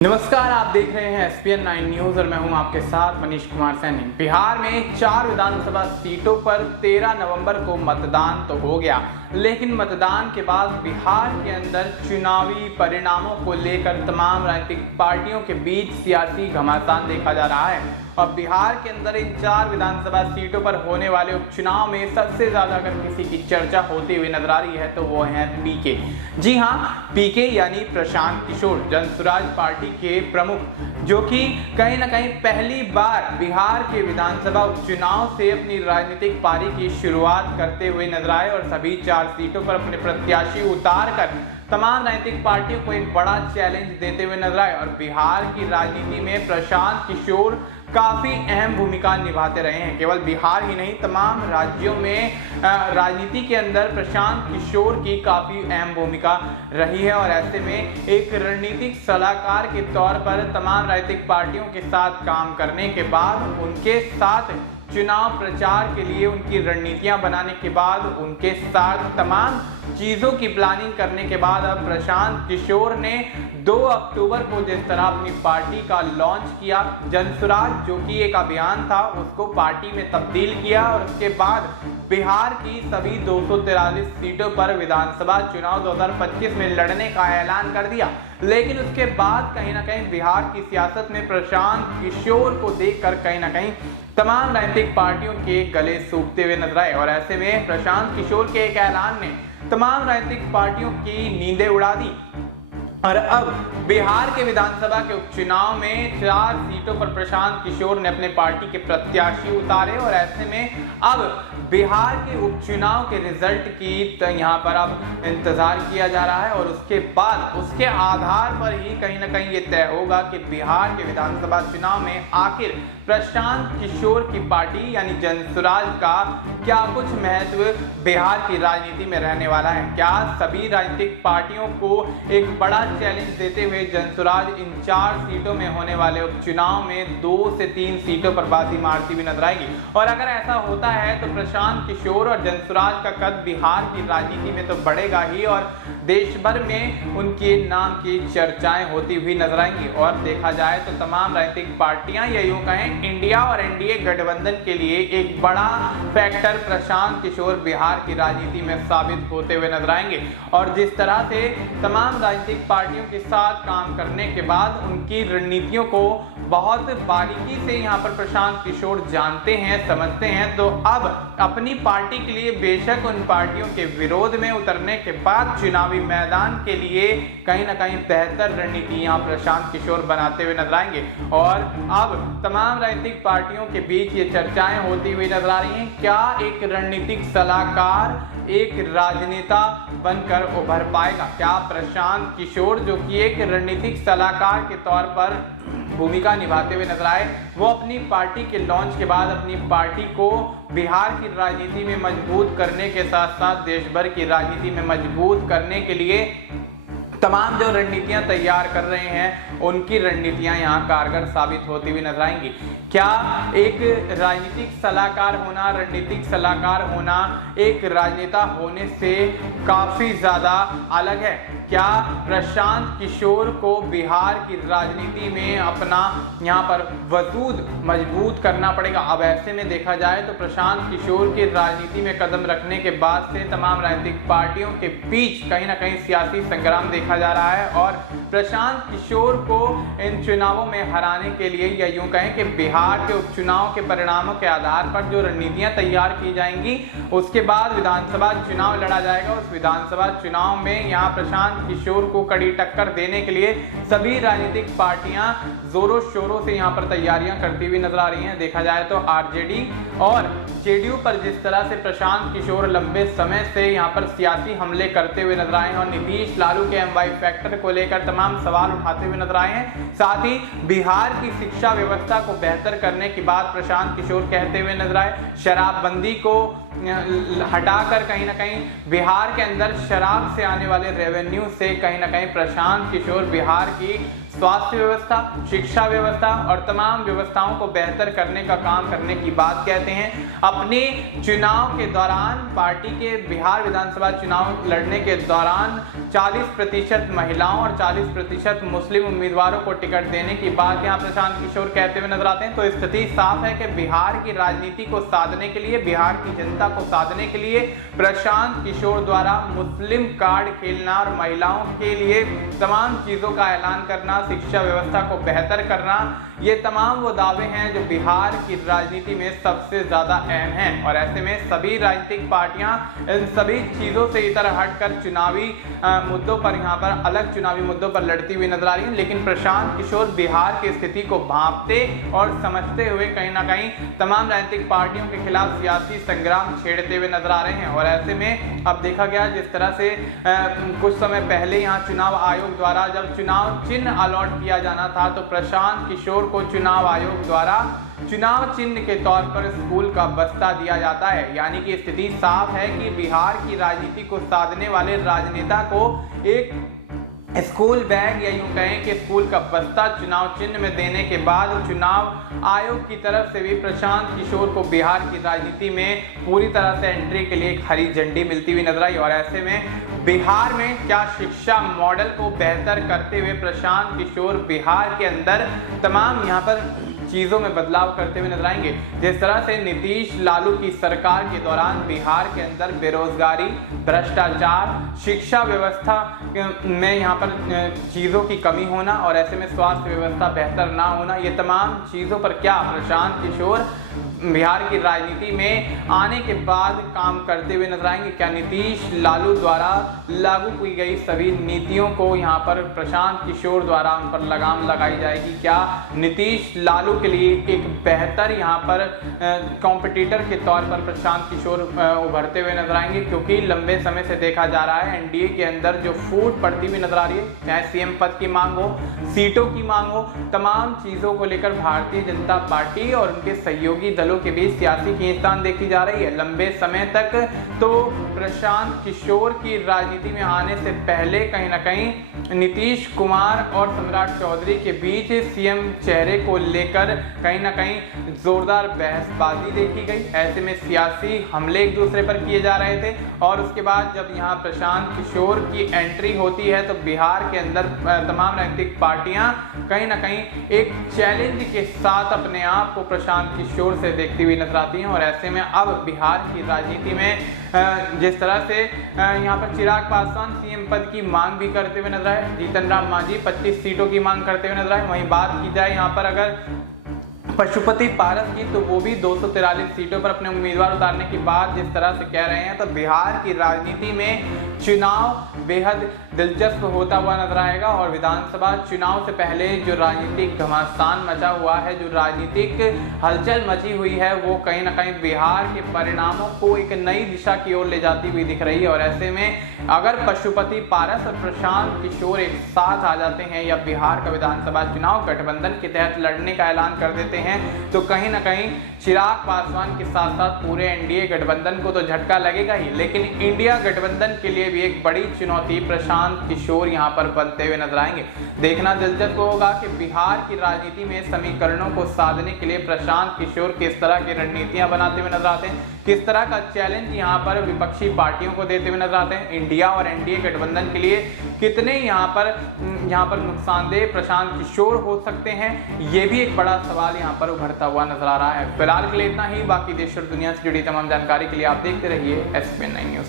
नमस्कार, आप देख रहे हैं SPN 9 न्यूज और मैं हूं आपके साथ मनीष कुमार सैनी। बिहार में 4 विधानसभा सीटों पर 13 नवंबर को मतदान तो हो गया, लेकिन मतदान के बाद बिहार के अंदर चुनावी परिणामों को लेकर तमाम राजनीतिक पार्टियों के बीच सियासी घमासान देखा जा रहा है। और बिहार के अंदर इन 4 विधानसभा सीटों पर होने वाले उपचुनाव में सबसे ज्यादा अगर किसी की चर्चा होती हुई नजर आ रही है तो वो है पीके। जी हाँ, पीके यानी प्रशांत किशोर, जनसुराज पार्टी के प्रमुख, जो कि कहीं ना कहीं पहली बार बिहार के विधानसभा उपचुनाव से अपनी राजनीतिक पारी की शुरुआत करते हुए नजर आए और सभी 4 सीटों पर अपने प्रत्याशी उतार कर तमाम राजनीतिक पार्टियों को एक बड़ा चैलेंज देते हुए नजर आए। और बिहार की राजनीति में प्रशांत किशोर काफी अहम भूमिका निभाते रहे हैं। केवल बिहार ही नहीं, तमाम राज्यों में राजनीति के अंदर प्रशांत किशोर की काफी अहम भूमिका रही है। और ऐसे में एक रणनीतिक सलाहकार के तौर पर तमाम राजनीतिक पार्टियों के साथ काम करने के बाद, उनके साथ चुनाव प्रचार के लिए उनकी रणनीतियां बनाने के बाद, उनके साथ तमाम चीजों की प्लानिंग करने के बाद अब प्रशांत किशोर ने 2 अक्टूबर को जिस तरह अपनी पार्टी का लॉन्च किया, जनसुराज जो कि एक अभियान था, उसको पार्टी में तब्दील किया और उसके बाद बिहार की सभी 243 सीटों पर विधानसभा चुनाव 2025 में लड़ने का ऐलान कर दिया। लेकिन उसके बाद कहीं ना कहीं बिहार की सियासत में प्रशांत किशोर को देखकर कहीं ना कहीं तमाम राजनीतिक पार्टियों के गले सूखते हुए नजर आए। और ऐसे में प्रशांत किशोर के एक ऐलान ने तमाम राजनीतिक पार्टियों की नींदें उड़ा दी। और अब बिहार के विधानसभा के उपचुनाव में 4 सीटों पर प्रशांत किशोर ने अपने पार्टी के प्रत्याशी उतारे। और ऐसे में अब बिहार के उपचुनाव के रिजल्ट की यहाँ पर अब इंतजार किया जा रहा है और उसके बाद उसके आधार पर ही कहीं ना कहीं ये तय होगा कि बिहार के विधानसभा चुनाव में आखिर प्रशांत किशोर की पार्टी यानी जनसुराज का क्या कुछ महत्व बिहार की राजनीति में रहने वाला है। क्या सभी राजनीतिक पार्टियों को एक बड़ा चैलेंज देते हुए जनसुराज इन 4 सीटों में होने वाले उपचुनाव में 2 से 3 सीटों पर बाजी मारती हुई नजर आएगी। और अगर ऐसा होता है तो प्रशांत किशोर और जनसुराज का कद बिहार की राजनीति में तो बढ़ेगा ही और देश भर में उनके नाम की चर्चाएं होती हुई नजर आएंगी। और देखा जाए तो तमाम राजनीतिक पार्टियां या यूं कहें इंडिया और एनडीए गठबंधन के लिए एक बड़ा फैक्टर प्रशांत किशोर बिहार की राजनीति में साबित होते हुए नजर आएंगे। और जिस तरह से तमाम राजनीतिक पार्टियों के साथ काम करने के बाद उनकी रणनीतियों को बहुत बारीकी से यहाँ पर प्रशांत किशोर जानते हैं, समझते हैं, तो अब अपनी पार्टी के लिए बेशक उन पार्टियों के विरोध में उतरने के बाद चुनावी मैदान के लिए कहीं ना कहीं बेहतर रणनीति यहाँ प्रशांत किशोर बनाते हुए नजर आएंगे। और अब तमाम राजनीतिक पार्टियों के बीच ये चर्चाएं होती हुई नजर आ रही हैं, क्या एक रणनीतिक सलाहकार एक राजनेता बनकर उभर पाएगा? क्या प्रशांत किशोर जो कि एक रणनीतिक सलाहकार के तौर पर भूमिका निभाते हुए नजर आए, वो अपनी पार्टी के लॉन्च के बाद अपनी पार्टी को बिहार की राजनीति में मजबूत करने के साथ साथ देश भर की राजनीति में मजबूत करने के लिए तमाम जो रणनीतियां तैयार कर रहे हैं, उनकी रणनीतियां यहाँ कारगर साबित होती हुई नजर आएंगी? क्या एक राजनीतिक सलाहकार होना, रणनीतिक सलाहकार होना एक राजनेता होने से काफी ज्यादा अलग है? क्या प्रशांत किशोर को बिहार की राजनीति में अपना यहाँ पर वजूद मजबूत करना पड़ेगा? अब ऐसे में देखा जाए तो प्रशांत किशोर की राजनीति में कदम रखने के बाद से तमाम राजनीतिक पार्टियों के बीच कहीं ना कहीं सियासी संग्राम देखा जा रहा है। और प्रशांत किशोर को इन चुनावों में हराने के लिए या यूं कहें कि बिहार के उपचुनाव के परिणामों के आधार पर जो रणनीतियां तैयार की जाएंगी, उसके बाद विधानसभा चुनाव लड़ा जाएगा। उस विधानसभा चुनाव में यहाँ प्रशांत किशोर को कड़ी टक्कर देने के लिए सभी राजनीतिक पार्टियां जोरों शोरों से यहाँ पर तैयारियां करती हुई नजर आ रही हैं। देखा जाए तो आरजेडी और जेडीयू पर जिस तरह से प्रशांत किशोर लंबे समय से यहाँ पर सियासी हमले करते हुए नजर आए हैं और नीतीश लालू के एमवाई फैक्टर को लेकर तमाम सवाल उठाते हुए नजर आए हैं, साथ ही बिहार की शिक्षा व्यवस्था को बेहतर करने की बात प्रशांत किशोर कहते हुए नजर आए, शराबबंदी को हटाकर कहीं ना कहीं बिहार के अंदर शराब से आने वाले रेवेन्यू से कहीं ना कहीं प्रशांत किशोर बिहार की स्वास्थ्य व्यवस्था, शिक्षा व्यवस्था और तमाम व्यवस्थाओं को बेहतर करने का काम करने की बात कहते हैं। अपने चुनाव के दौरान पार्टी के बिहार विधानसभा चुनाव लड़ने के दौरान 40% महिलाओं और 40% मुस्लिम उम्मीदवारों को टिकट देने की बात यहां प्रशांत किशोर कहते हुए नजर आते हैं। तो स्थिति साफ है कि बिहार की राजनीति को साधने के लिए, बिहार की जनता को साधने के लिए प्रशांत किशोर द्वारा मुस्लिम कार्ड खेलना और महिलाओं के लिए तमाम चीजों का ऐलान करना, शिक्षा व्यवस्था को बेहतर करना, ये तमाम वो दावे हैं जो बिहार की राजनीति में सबसे ज्यादा अहम हैं। और ऐसे में सभी राजनीतिक पार्टियां इन सभी चीजों से इतर हटकर चुनावी मुद्दों पर, यहाँ पर अलग चुनावी मुद्दों पर लड़ती हुई नजर आ रही है। लेकिन प्रशांत किशोर बिहार की स्थिति को भांपते और समझते हुए कहीं ना कहीं तमाम राजनीतिक पार्टियों के खिलाफ सियासी संग्राम छेड़ते हुए नजर आ रहे हैं। और ऐसे में अब देखा गया जिस तरह से कुछ समय पहले यहाँ चुनाव आयोग द्वारा जब चुनाव चिन्ह अलॉट किया जाना था तो प्रशांत किशोर को चुनाव आयोग द्वारा चुनाव चिन्ह के तौर पर स्कूल का बस्ता दिया जाता है। यानी कि स्थिति साफ है कि बिहार की राजनीति को साधने वाले राजनेता को एक स्कूल बैग या यूं कहें कि स्कूल का बस्ता चुनाव चिन्ह में देने के बाद चुनाव आयोग की तरफ से भी प्रशांत किशोर को बिहार की राजनीति में पूरी तरह से एंट्री के लिए एक हरी झंडी मिलती हुई नजर आई। और ऐसे में बिहार में क्या शिक्षा मॉडल को बेहतर करते हुए प्रशांत किशोर बिहार के अंदर तमाम यहाँ पर चीजों में बदलाव करते हुए नजर आएंगे। जिस तरह से नीतीश लालू की सरकार के दौरान बिहार के अंदर बेरोजगारी, भ्रष्टाचार, शिक्षा व्यवस्था में यहाँ पर चीजों की कमी होना और ऐसे में स्वास्थ्य व्यवस्था बेहतर ना होना, ये तमाम चीजों पर क्या प्रशांत किशोर बिहार की राजनीति में आने के बाद काम करते हुए नजर आएंगे। क्या नीतीश लालू द्वारा लागू की गई सभी नीतियों को यहाँ पर प्रशांत किशोर द्वारा उन पर लगाम लगाई जाएगी? क्या नीतीश लालू के लिए एक बेहतर यहाँ पर कॉम्पिटिटर के तौर पर प्रशांत किशोर उभरते हुए नजर आएंगे? क्योंकि लंबे समय से देखा जा रहा है एनडीए के अंदर जो फूट पड़ती हुई नजर आ रही है, चाहे सीएम पद की मांग हो, सीटों की मांग हो, तमाम चीजों को लेकर भारतीय जनता पार्टी और उनके सहयोगी दलों के बीच सियासी खींचतान देखी जा रही है। लंबे समय तक तो प्रशांत किशोर की राजनीति में आने से पहले कहीं ना कहीं नीतीश कुमार और सम्राट चौधरी के बीच सीएम चेहरे को लेकर कहीं ना कहीं जोरदार बहसबाजी देखी गई। ऐसे में सियासी हमले एक दूसरे पर किए जा रहे थे और उसके बाद जब यहाँ प्रशांत किशोर की एंट्री होती है तो बिहार के अंदर तमाम राजनीतिक पार्टियां कहीं ना कहीं एक चैलेंज के साथ अपने आप को प्रशांत किशोर से देखती हुई नजर आती हैं। और ऐसे में अब बिहार की राजनीति में जिस तरह से यहाँ पर चिराग पासवान सीएम पद की मांग भी करते हुए नजर आए, जीतन राम मांझी 25 सीटों की मांग करते हुए नजर आए। वहीं बात की जाए यहाँ पर अगर पशुपति पारस की तो वो भी 243 सीटों पर अपने उम्मीदवार उतारने की बात जिस तरह से कह रहे हैं तो बिहार की राजनीति में चुनाव बेहद दिलचस्प होता हुआ नजर आएगा। और विधानसभा चुनाव से पहले जो राजनीतिक घमासान मचा हुआ है, जो राजनीतिक हलचल मची हुई है, वो कहीं ना कहीं बिहार के परिणामों को एक नई दिशा की ओर ले जाती हुई दिख रही है। और ऐसे में अगर पशुपति पारस और प्रशांत किशोर एक साथ आ जाते हैं या बिहार का विधानसभा चुनाव गठबंधन के तहत लड़ने का ऐलान कर देते हैं तो कहीं ना कहीं चिराग पासवान के साथ साथ पूरे एनडीए गठबंधन को तो झटका लगेगा ही, लेकिन इंडिया गठबंधन के लिए भी एक बड़ी चुनौती प्रशांत किशोर यहां पर बनते हुए नजर आएंगे। देखना दिलचस्प होगा कि बिहार की राजनीति में समीकरणों को साधने के लिए प्रशांत किशोर किस तरह की रणनीतियां बनाते हुए नजर आते हैं, किस तरह का चैलेंज यहां पर विपक्षी पार्टियों को देते हुए नजर आते हैं। इंडिया और एनडीए गठबंधन के लिए कितने यहां पर नुकसानदेह प्रशांत किशोर हो सकते हैं, ये भी एक बड़ा सवाल यहां पर उभरता हुआ नजर आ रहा है। फिलहाल के लिए इतना ही। बाकी देश और दुनिया से जुड़ी तमाम जानकारी के लिए आप देखते रहिए SPN9 न्यूज।